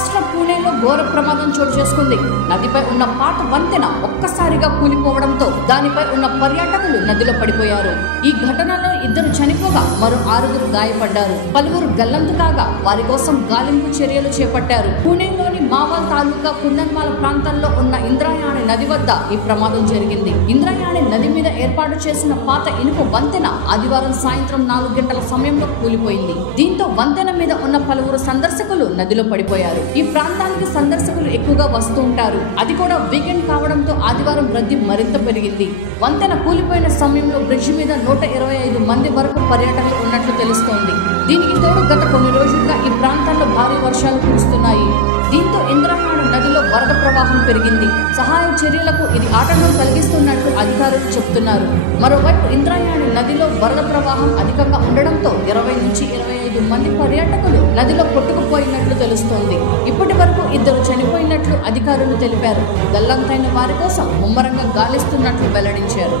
మహారాష్ట్ర పూణేలో ఘోర ప్రమాదం చోటు చేసుకుంది. నదిపై ఉన్న పాత వంతెన ఒక్కసారిగా కూలిపోవడంతో దానిపై ఉన్న పర్యాటకులు నదిలో పడిపోయారు. ఈ ఘటనలో 2 చనిపోగా మరో 6 గాయపడ్డారు. పలువురు గల్లంతు కాగా వారి కోసం గాలింపు చర్యలు చేపట్టారు. పూణేలోని మావల్ తాలూకా కుందన్మాల ప్రాంతంలో ఉన్న ఇంద్రాయణి నది వద్ద ఈ ప్రమాదం జరిగింది. ఇంద్రాయణి నది మీద ఏర్పాటు చేసిన పాత ఇనుప వంతెన ఆదివారం సాయంత్రం 4 గంటల సమయంలో కూలిపోయింది. దీంతో వంతెన మీద ఉన్న పలువురు సందర్శకులు నదిలో పడిపోయారు. ఈ ప్రాంతానికి సందర్శకులు ఎక్కువగా వస్తూ ఉంటారు. అది కూడా వీకెండ్ కావడంతో ఆదివారం రద్దీ మరింత పెరిగింది. వంతెన కూలిపోయిన సమయంలో బ్రిడ్జి మీద 125 మంది వరకు పర్యాటకులు ఉన్నట్లు తెలుస్తోంది. దీనికి తోడు గత కొన్ని రోజులుగా ఈ ప్రాంతాల్లో భారీ వర్షాలు కురుస్తున్నాయి. దీంతో ఇంద్రాయణి నదిలో వరద ప్రవాహం పెరిగింది. సహాయ చర్యలకు ఇది ఆటంకం కలిగిస్తున్నట్లు అధికారులు చెబుతున్నారు. మరోవైపు ఇంద్రాయణి నదిలో వరద ప్రవాహం అధికంగా ఉండడంతో 20 నుంచి 25 మంది పర్యాటకులు నదిలో కొట్టుకుపోయినట్లు తెలుస్తోంది. ఇప్పటి వరకు 2 చనిపోయినట్లు అధికారులు తెలిపారు. గల్లంతైన వారి కోసం ముమ్మరంగా గాలిస్తున్నట్లు వెల్లడించారు.